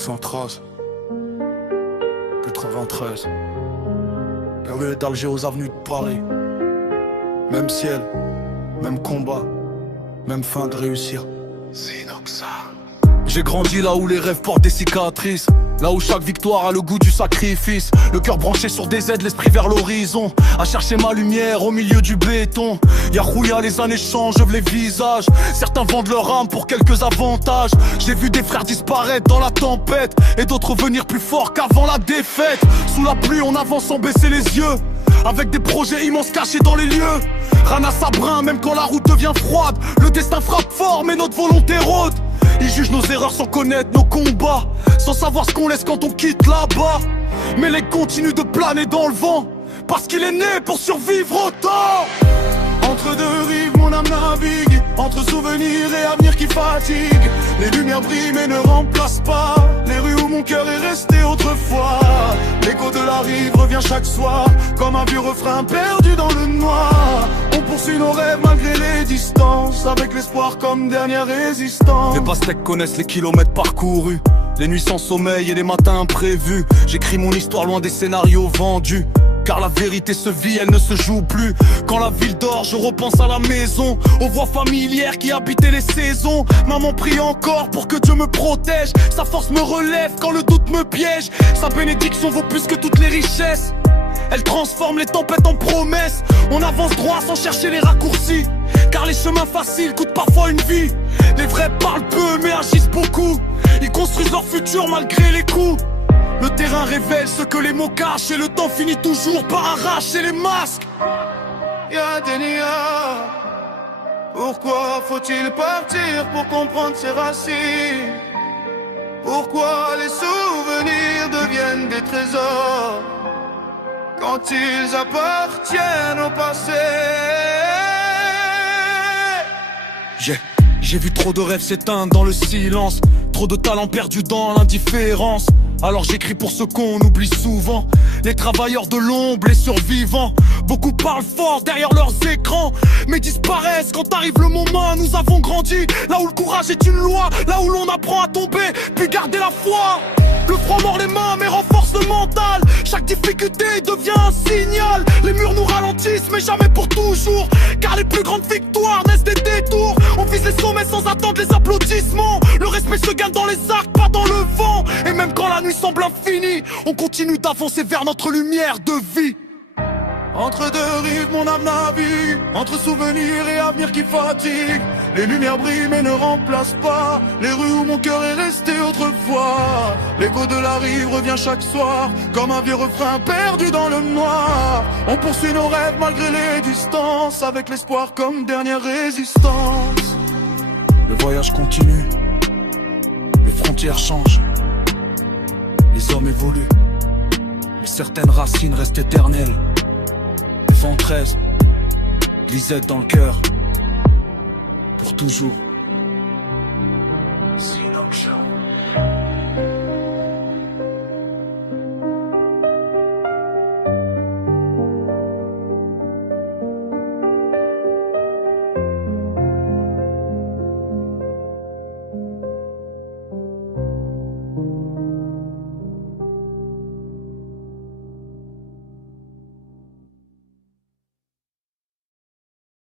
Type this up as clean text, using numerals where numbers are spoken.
113 93. Rue d'Alger aux avenues de Paris. Même ciel, même combat, même fin de réussir. Synoxa. J'ai grandi là où les rêves portent des cicatrices, là où chaque victoire a le goût du sacrifice. Le cœur branché sur des aides, l'esprit vers l'horizon, à chercher ma lumière au milieu du béton. Yahouya, les années changent les visages. Certains vendent leur âme pour quelques avantages. J'ai vu des frères disparaître dans la tempête, et d'autres venir plus forts qu'avant la défaite. Sous la pluie on avance sans baisser les yeux, avec des projets immenses cachés dans les lieux. Rana Sabrin, même quand la route devient froide, le destin frappe fort mais notre volonté rôde. Ils jugent nos erreurs sans connaître nos combats, sans savoir ce qu'on laisse quand on quitte là-bas. Mais les continuent de planer dans le vent, parce qu'il est né pour survivre autant. Entre deux rives mon âme navigue, entre souvenirs et avenir qui fatiguent. Les lumières brillent mais ne remplacent pas les rues où mon cœur est resté autrefois. L'écho de la rive revient chaque soir, comme un vieux refrain perdu dans le noir. On poursuit nos rêves malgré les distances, avec l'espoir comme dernière résistance. Les pastèques connaissent les kilomètres parcourus, les nuits sans sommeil et les matins imprévus. J'écris mon histoire loin des scénarios vendus, car la vérité se vit, elle ne se joue plus. Quand la ville dort, je repense à la maison, aux voix familières qui habitaient les saisons. Maman prie encore pour que Dieu me protège, sa force me relève quand le doute me piège. Sa bénédiction vaut plus que toutes les richesses, elle transforme les tempêtes en promesses. On avance droit sans chercher les raccourcis, car les chemins faciles coûtent parfois une vie. Les vrais parlent peu mais agissent beaucoup, ils construisent leur futur malgré les coups. Le terrain révèle ce que les mots cachent, et le temps finit toujours par arracher les masques. Ya Denia, pourquoi faut-il partir pour comprendre ses racines? Pourquoi les souvenirs deviennent des trésors quand ils appartiennent au passé? J'ai vu trop de rêves s'éteindre dans le silence, trop de talents perdus dans l'indifférence. Alors j'écris pour ceux qu'on oublie souvent, les travailleurs de l'ombre, les survivants. Beaucoup parlent fort derrière leurs écrans, mais disparaissent quand arrive le moment. Nous avons grandi là où le courage est une loi, là où l'on apprend à tomber, puis garder la foi. Le froid mord les mains mais renforce le mental, chaque difficulté devient un signal. Les murs nous ralentissent mais jamais pour toujours, car les plus grandes victoires naissent des détours. On vise les sommets sans attendre les applaudissements, le respect se gagne dans les arcs, pas dans le vent. Et même quand la nuit semble infinie, on continue d'avancer vers notre lumière de vie. Entre deux rives mon âme navigue, entre souvenirs et avenir qui fatiguent. Les lumières brillent mais ne remplacent pas les rues où mon cœur est resté autrefois. L'écho de la rive revient chaque soir, comme un vieux refrain perdu dans le noir. On poursuit nos rêves malgré les distances, avec l'espoir comme dernière résistance. Le voyage continue, les frontières changent, les hommes évoluent, mais certaines racines restent éternelles. F13, glisette dans le cœur, pour toujours.